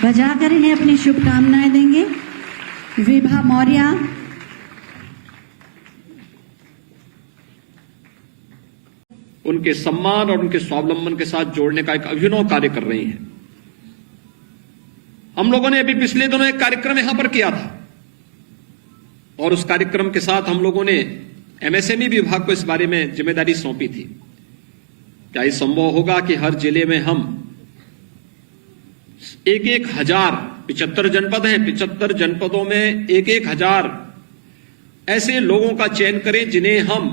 बजाकर इन्हें अपनी शुभकामनाएं देंगे। विभा मौर्य, उनके सम्मान और उनके स्वावलंबन के साथ जोड़ने का एक अभिनव कार्य कर रही हैं। हम लोगों ने अभी पिछले दिनों एक कार्यक्रम यहां पर किया था और उस कार्यक्रम के साथ हम लोगों ने एमएसएमई विभाग को इस बारे में जिम्मेदारी सौंपी थी। क्या ये संभव होगा कि हर जिले में हम 1,000 75 जनपद हैं, 75 जनपदों में 1,000 ऐसे लोगों का चयन करें जिन्हें हम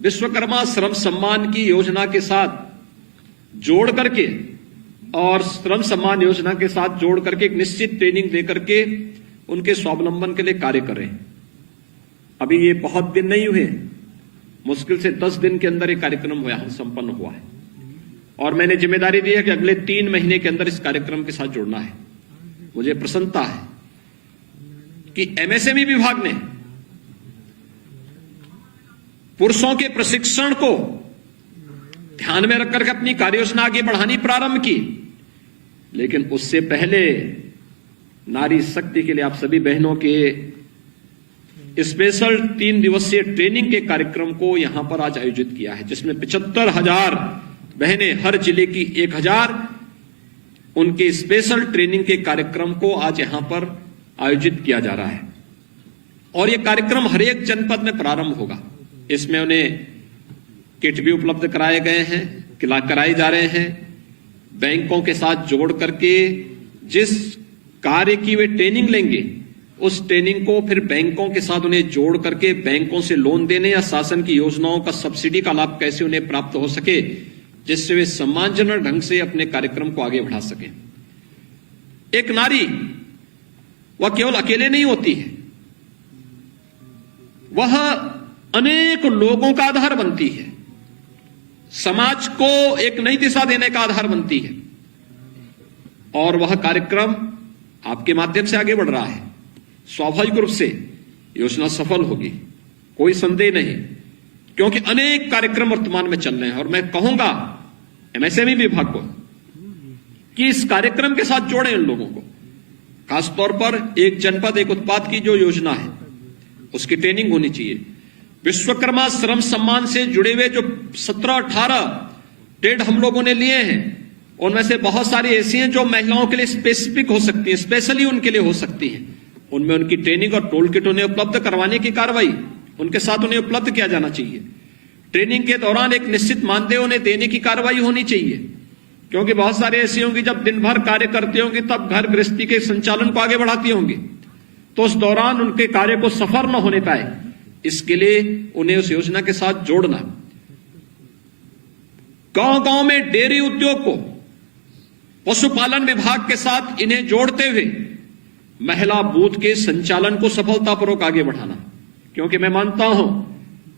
विश्वकर्मा श्रम सम्मान की योजना के साथ जोड़ करके और श्रम सम्मान योजना के साथ जोड़ करके एक निश्चित ट्रेनिंग दे करके उनके स्वावलंबन के लिए कार्य करें। अभी ये बहुत दिन नहीं हुए, मुश्किल से 10 दिन के अंदर ये कार्यक्रम संपन्न हुआ है और मैंने जिम्मेदारी दी है कि अगले 3 महीने के अंदर इस कार्यक्रम के साथ जुड़ना है। मुझे प्रसन्नता है कि एमएसएमई विभाग ने पुरुषों के प्रशिक्षण को ध्यान में रखकर अपनी कार्ययोजना आगे बढ़ानी प्रारंभ की, लेकिन उससे पहले नारी शक्ति के लिए आप सभी बहनों के स्पेशल 3 दिवसीय ट्रेनिंग के कार्यक्रम को यहां पर आज आयोजित किया है, जिसमें 75,000 बहनें, हर जिले की 1,000 उनके स्पेशल ट्रेनिंग के कार्यक्रम को आज यहां पर आयोजित किया जा रहा है और यह कार्यक्रम हर एक जनपद में प्रारंभ होगा। इसमें उन्हें किट भी उपलब्ध कराए गए हैं, कराए जा रहे हैं। बैंकों के साथ जोड़ करके जिस कार्य की वे ट्रेनिंग लेंगे उस ट्रेनिंग को फिर बैंकों के साथ उन्हें जोड़ करके बैंकों से लोन देने या शासन की योजनाओं का सब्सिडी का लाभ कैसे उन्हें प्राप्त हो सके, जिससे वे सम्मानजनक ढंग से अपने कार्यक्रम को आगे बढ़ा सकें। एक नारी वह केवल अकेले नहीं होती है, वह अनेक लोगों का आधार बनती है, समाज को एक नई दिशा देने का आधार बनती है और वह कार्यक्रम आपके माध्यम से आगे बढ़ रहा है। स्वाभाविक रूप से योजना सफल होगी, कोई संदेह नहीं, क्योंकि अनेक कार्यक्रम वर्तमान में चल रहे हैं और मैं कहूंगा एमएसएमई विभाग को कि इस कार्यक्रम के साथ जोड़ें उन लोगों को। खासतौर पर एक जनपद एक उत्पाद की जो योजना है उसकी ट्रेनिंग होनी चाहिए। विश्वकर्मा श्रम सम्मान से जुड़े हुए जो 17-18 ट्रेड हम लोगों ने लिए हैं, उनमें से बहुत सारी ऐसी हैं जो महिलाओं के लिए स्पेसिफिक हो सकती है, स्पेशली उनके लिए हो सकती है। उनमें उनकी ट्रेनिंग और टूल किट उन्हें उपलब्ध करवाने की कार्रवाई उनके साथ उन्हें उपलब्ध किया जाना चाहिए। ट्रेनिंग के दौरान एक निश्चित मानदेय उन्हें देने की कार्रवाई होनी चाहिए, क्योंकि बहुत सारे ऐसी होंगी जब दिन भर कार्य करती होंगी तब घर गृहस्थी के संचालन को आगे बढ़ाती होंगी, तो उस दौरान उनके कार्य को सफल न होने पाए, इसके लिए उन्हें उस योजना के साथ जोड़ना। गांव-गांव में डेयरी उद्योग को पशुपालन विभाग के साथ इन्हें जोड़ते हुए महिला बूथ के संचालन को सफलतापूर्वक आगे बढ़ाना, क्योंकि मैं मानता हूं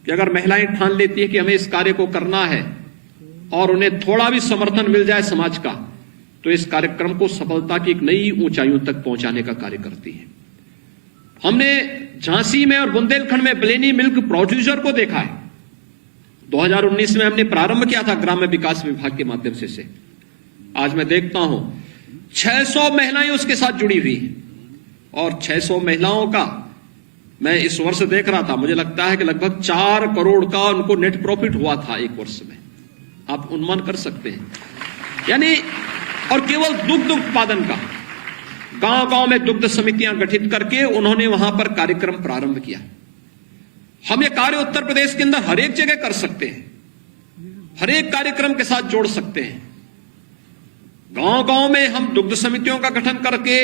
कि अगर महिलाएं ठान लेती है कि हमें इस कार्य को करना है और उन्हें थोड़ा भी समर्थन मिल जाए समाज का, तो इस कार्यक्रम को सफलता की एक नई ऊंचाइयों तक पहुंचाने का कार्य करती है। हमने झांसी में और बुंदेलखंड में ब्लेनी मिल्क प्रोड्यूसर को देखा है। 2019 में हमने प्रारंभ किया था ग्राम्य विकास विभाग के माध्यम से। आज मैं देखता हूं 600 महिलाएं उसके साथ जुड़ी हुई हैं और 600 महिलाओं का मैं इस वर्ष देख रहा था, मुझे लगता है कि लगभग 4 करोड़ का उनको नेट प्रॉफिट हुआ था एक वर्ष में। आप अनुमान कर सकते हैं, यानी और केवल दुग्ध उत्पादन का गांव-गांव में दुग्ध समितियां गठित करके उन्होंने वहां पर कार्यक्रम प्रारंभ किया। हम ये कार्य उत्तर प्रदेश के अंदर हर एक जगह कर सकते हैं, हर एक कार्यक्रम के साथ जोड़ सकते हैं। गांव-गांव में हम दुग्ध समितियों का गठन करके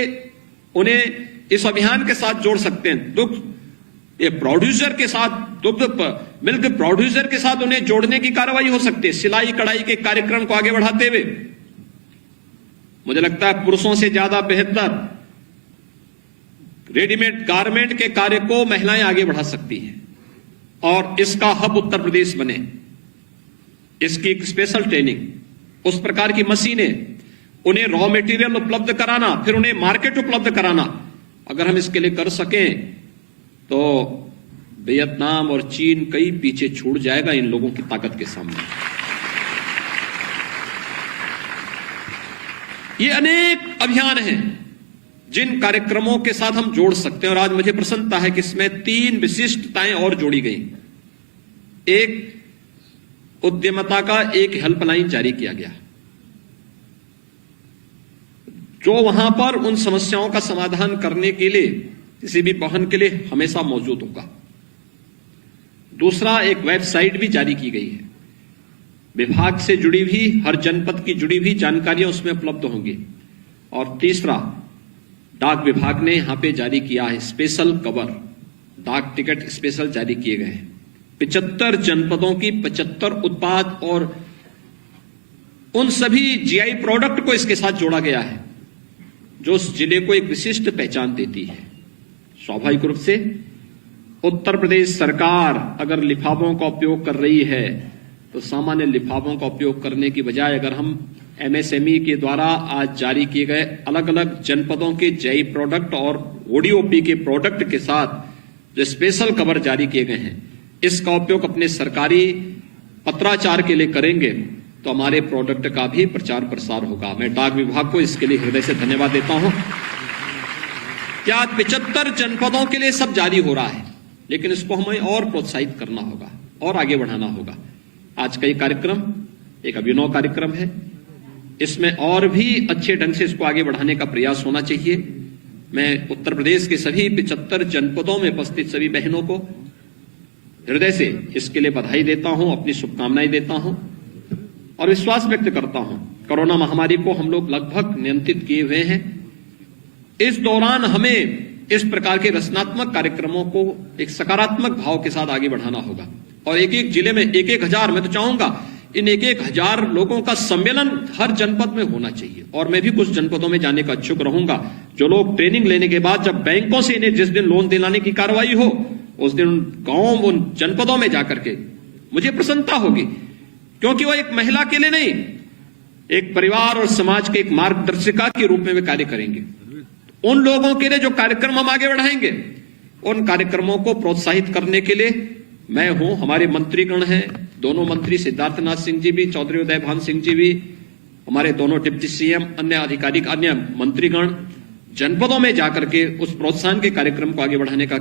उन्हें इस अभियान के साथ जोड़ सकते हैं। दुग्ध ये प्रोड्यूसर के साथ, दुग्ध मिल्क प्रोड्यूसर के साथ उन्हें जोड़ने की कार्रवाई हो सकती है। सिलाई कढ़ाई के कार्यक्रम को आगे बढ़ाते हुए मुझे लगता है पुरुषों से ज्यादा बेहतर रेडीमेड गारमेंट के कार्य को महिलाएं आगे बढ़ा सकती हैं और इसका हब उत्तर प्रदेश बने। इसकी एक स्पेशल ट्रेनिंग, उस प्रकार की मशीनें, उन्हें रॉ मटेरियल उपलब्ध कराना, फिर उन्हें मार्केट उपलब्ध कराना, अगर हम इसके लिए कर सकें तो वियतनाम और चीन कई पीछे छूट जाएगा इन लोगों की ताकत के सामने। ये अनेक अभियान हैं जिन कार्यक्रमों के साथ हम जोड़ सकते हैं, और आज मुझे प्रसन्नता है कि इसमें 3 विशिष्टताएं और जोड़ी गई। एक, उद्यमता का एक हेल्पलाइन जारी किया गया जो वहां पर उन समस्याओं का समाधान करने के लिए, किसी भी वाहन के लिए हमेशा मौजूद होगा। दूसरा, एक वेबसाइट भी जारी की गई है, विभाग से जुड़ी हुई, हर जनपद की जुड़ी हुई जानकारियां उसमें उपलब्ध होंगी। और तीसरा, डाक विभाग ने यहां पे जारी किया है स्पेशल कवर, डाक टिकट स्पेशल जारी किए गए हैं। 75 जनपदों की 75 उत्पाद और उन सभी जीआई प्रोडक्ट को इसके साथ जोड़ा गया है जो उस जिले को एक विशिष्ट पहचान देती है। स्वाभाविक रूप से उत्तर प्रदेश सरकार अगर लिफाफों का उपयोग कर रही है तो सामान्य लिफाफों का उपयोग करने की बजाय अगर हम एमएसएमई के द्वारा आज जारी किए गए अलग अलग जनपदों के जीआई प्रोडक्ट और ओडीओपी के प्रोडक्ट के साथ जो स्पेशल कवर जारी किए गए हैं, इसका उपयोग अपने सरकारी पत्राचार के लिए करेंगे तो हमारे प्रोडक्ट का भी प्रचार प्रसार होगा। मैं डाक विभाग को इसके लिए हृदय से धन्यवाद देता हूं। क्या 75 जनपदों के लिए सब जारी हो रहा है, लेकिन इसको हमें और प्रोत्साहित करना होगा और आगे बढ़ाना होगा। आज का ये कार्यक्रम एक अभिनव कार्यक्रम है, इसमें और भी अच्छे ढंग से इसको आगे बढ़ाने का प्रयास होना चाहिए। मैं उत्तर प्रदेश के सभी 75 जनपदों में उपस्थित सभी बहनों को हृदय से इसके लिए बधाई देता हूं, अपनी शुभकामनाएं देता हूं और विश्वास व्यक्त करता हूं कोरोना महामारी को हम लोग लगभग नियंत्रित किए हुए हैं। इस दौरान हमें इस प्रकार के रचनात्मक कार्यक्रमों को एक सकारात्मक भाव के साथ आगे बढ़ाना होगा और एक एक जिले में 1,000, मैं तो चाहूंगा इन 1,000 लोगों का सम्मेलन हर जनपद में होना चाहिए। और मैं भी कुछ जनपदों में जाने का इच्छुक रहूंगा। जो लोग ट्रेनिंग लेने के बाद जब बैंकों से इन्हें जिस दिन लोन दिलाने की कार्रवाई हो उस दिन गांव, उन जनपदों में जाकर के मुझे प्रसन्नता होगी, क्योंकि वो एक महिला के लिए नहीं, एक परिवार और समाज के एक मार्गदर्शिका के रूप में वे कार्य करेंगे। उन लोगों के लिए जो कार्यक्रम हम आगे बढ़ाएंगे, उन कार्यक्रमों को प्रोत्साहित करने के लिए मैं हूं, हमारे मंत्रीगण हैं, दोनों मंत्री सिद्धार्थनाथ सिंह जी भी, चौधरी उदयभान सिंह जी भी, हमारे दोनों डिप्टी सीएम, अन्य अधिकारी, अन्य मंत्रीगण जनपदों में जाकर के उस प्रोत्साहन के कार्यक्रम को आगे बढ़ाने का